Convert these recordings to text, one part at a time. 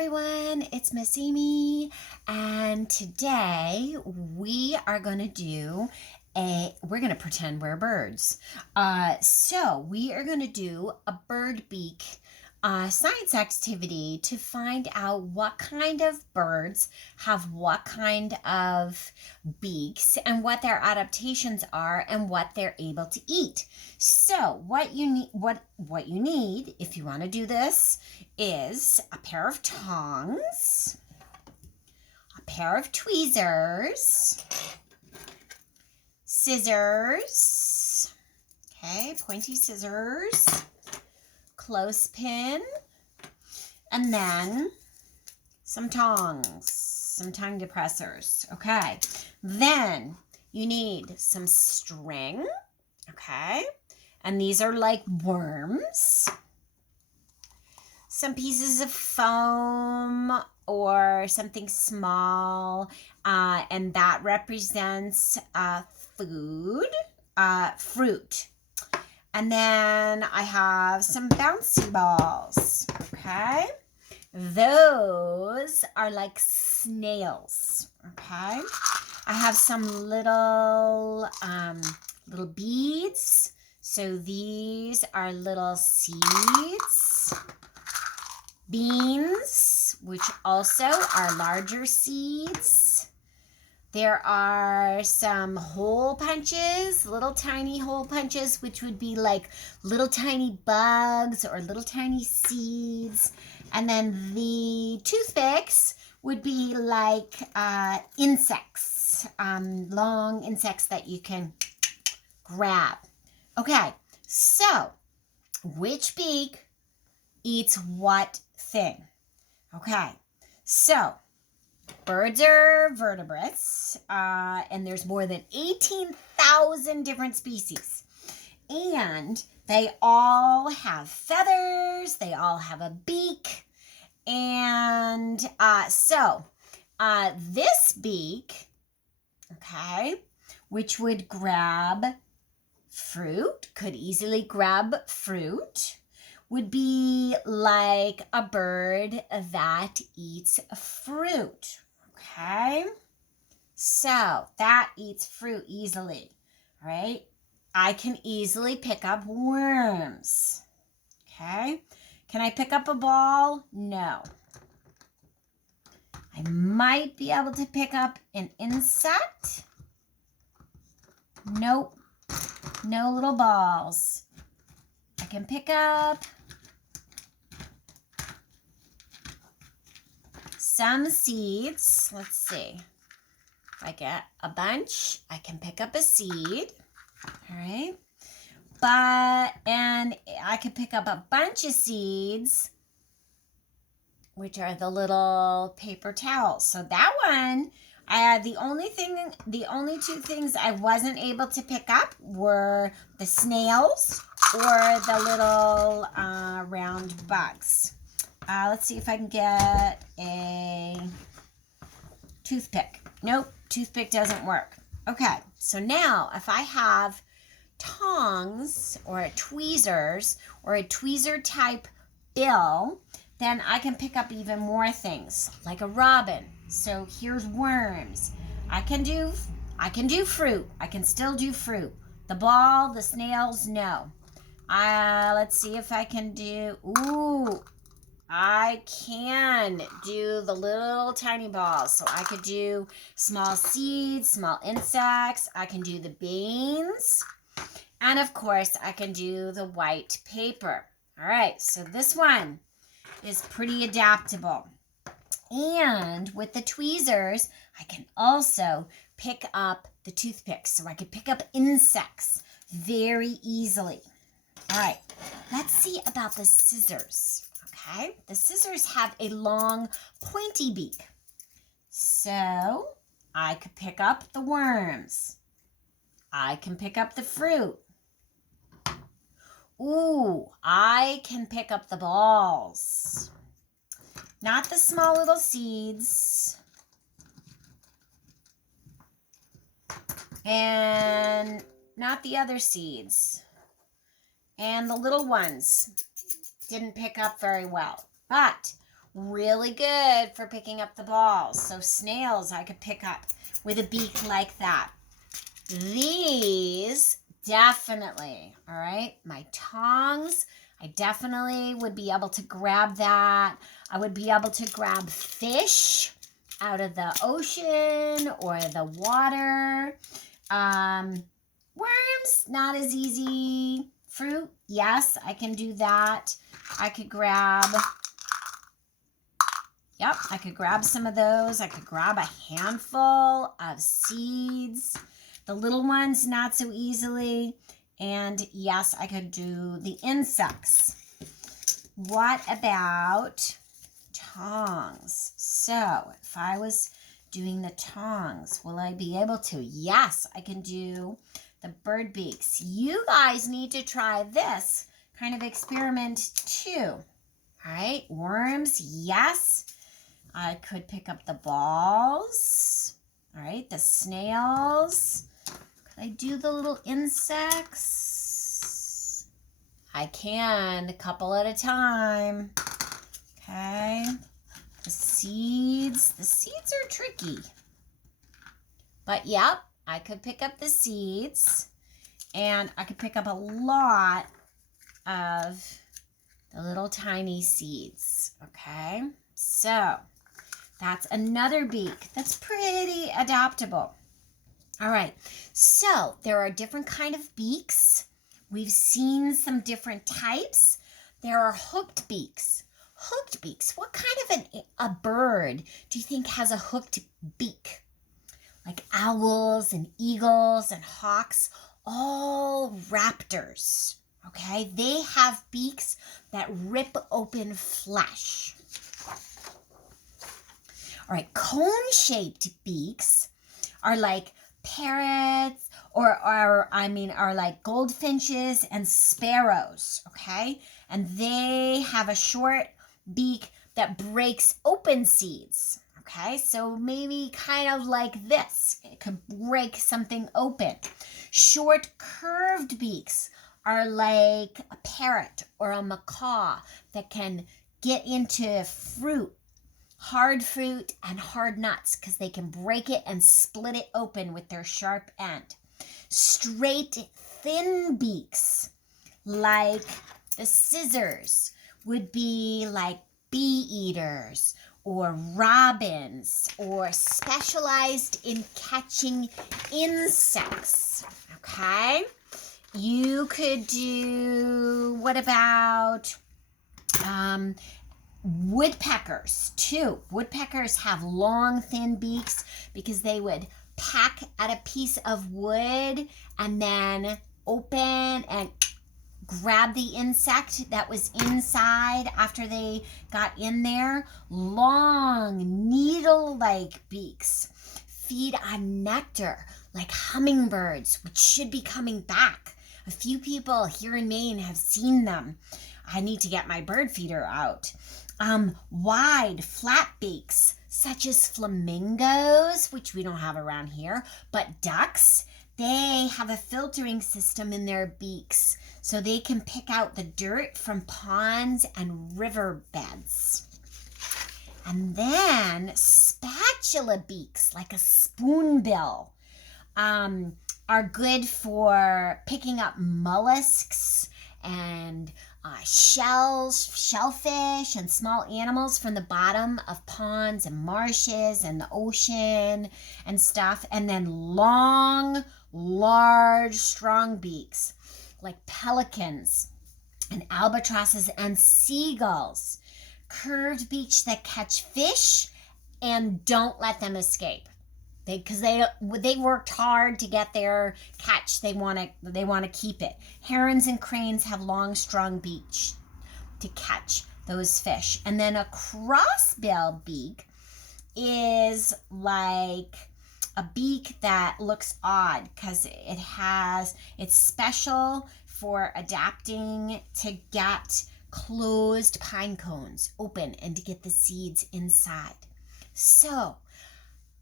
everyone, it's Miss Amy, and today we are going to we're going to pretend we're birds. So we are going to do a bird beak science activity to find out what kind of birds have what kind of beaks and what their adaptations are and what they're able to eat. So what you need if you want to do this is a pair of tongs, a pair of tweezers, scissors, okay, pointy scissors, clothespin, and then some tongs, some tongue depressors. Okay, then you need some string, okay, and these are like worms, some pieces of foam or something small, and that represents fruit. And then I have some bouncy balls, okay? Those are like snails, okay? I have some little beads. So these are little seeds. Beans, which also are larger seeds. There are some hole punches, little tiny hole punches, which would be like little tiny bugs or little tiny seeds. And then the toothpicks would be like insects, long insects that you can grab. Okay, so which beak eats what thing? Okay, so birds are vertebrates, and there's more than 18,000 different species. And they all have feathers, they all have a beak. And this beak, okay, which would grab fruit, could easily grab fruit, would be like a bird that eats fruit, okay? So that eats fruit easily, right? I can easily pick up worms, okay? Can I pick up a ball? No. I might be able to pick up an insect. Nope, no little balls. I can pick up some seeds. Let's see. If I get a bunch, I can pick up a seed. All right. And I could pick up a bunch of seeds, which are the little paper towels. So that one, the only two things I wasn't able to pick up were the snails or the little round bugs. Let's see if I can get a toothpick. Nope, toothpick doesn't work. Okay, so now if I have tongs or tweezers or a tweezer type bill, then I can pick up even more things like a robin. So here's worms. I can do fruit. I can still do fruit. The ball, the snails, no. Let's see if I can do, I can do the little tiny balls. So I could do small seeds, small insects. I can do the beans. And of course, I can do the white paper. All right, so this one is pretty adaptable. And with the tweezers, I can also pick up the toothpicks. So I could pick up insects very easily. All right, let's see about the scissors. Okay, the scissors have a long pointy beak. So I could pick up the worms. I can pick up the fruit. I can pick up the balls. Not the small little seeds. And not the other seeds. And the little ones didn't pick up very well. But really good for picking up the balls. So snails I could pick up with a beak like that. These definitely, all right, my tongs, I definitely would be able to grab that. I would be able to grab fish out of the ocean or the water. Worms, not as easy. Fruit, yes, I can do that. I could grab, yep, I could grab some of those. I could grab a handful of seeds. The little ones, not so easily. And yes, I could do the insects. What about tongs? So if I was doing the tongs, will I be able to? Yes, I can do the bird beaks. You guys need to try this kind of experiment too. All right, worms, yes. I could pick up the balls. All right, the snails. Could I do the little insects? I can, a couple at a time. Okay, the seeds are tricky. But yep, I could pick up the seeds, and I could pick up a lot of the little tiny seeds. Okay, so that's another beak that's pretty adaptable. All right, so there are different kind of beaks. We've seen some different types. There are hooked beaks. Hooked beaks, what kind of a bird do you think has a hooked beak? Like owls and eagles and hawks, all raptors, okay? They have beaks that rip open flesh. All right, cone-shaped beaks are like parrots are like goldfinches and sparrows, okay? And they have a short beak that breaks open seeds, okay? So maybe kind of like this. It could break something open. Short curved beaks are like a parrot or a macaw that can get into fruit, hard fruit and hard nuts, because they can break it and split it open with their sharp end. Straight, thin beaks, like the scissors, would be like bee eaters or robins, or specialized in catching insects, okay? You could do, what about woodpeckers too? Woodpeckers have long, thin beaks because they would peck at a piece of wood and then open and grab the insect that was inside after they got in there. Long, needle-like beaks feed on nectar like hummingbirds, which should be coming back. A few people here in Maine have seen them. I need to get my bird feeder out. Wide, flat beaks, such as flamingos, which we don't have around here, but ducks, they have a filtering system in their beaks, so they can pick out the dirt from ponds and river beds. And then spatula beaks, like a spoonbill, are good for picking up mollusks and shells, shellfish, and small animals from the bottom of ponds and marshes and the ocean and stuff. And then long, large, strong beaks like pelicans and albatrosses and seagulls. Curved beaks that catch fish and don't let them escape. Because they worked hard to get their catch. They want to keep it. Herons and cranes have long, strong beaks to catch those fish. And then a crossbill beak is like a beak that looks odd because it's special for adapting to get closed pine cones open and to get the seeds inside. So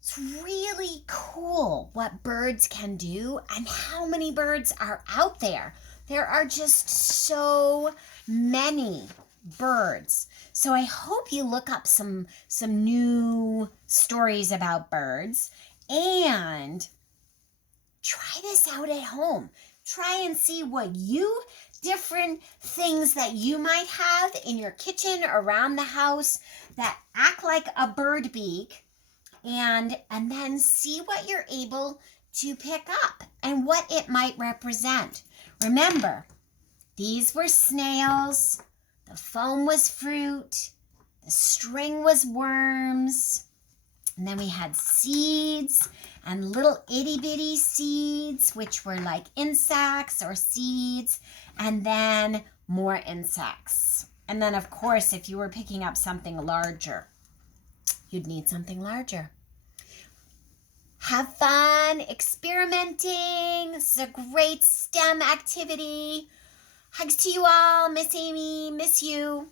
it's really cool what birds can do and how many birds are out there. There are just so many. birds. So I hope you look up some new stories about birds and try this out at home. Try and see what different things that you might have in your kitchen, around the house that act like a bird beak, and then see what you're able to pick up and what it might represent. Remember, these were snails, the foam was fruit, the string was worms, and then we had seeds and little itty bitty seeds, which were like insects or seeds, and then more insects. And then, of course, if you were picking up something larger, you'd need something larger. Have fun experimenting. This is a great STEM activity. Hugs to you all. Miss Amy, miss you.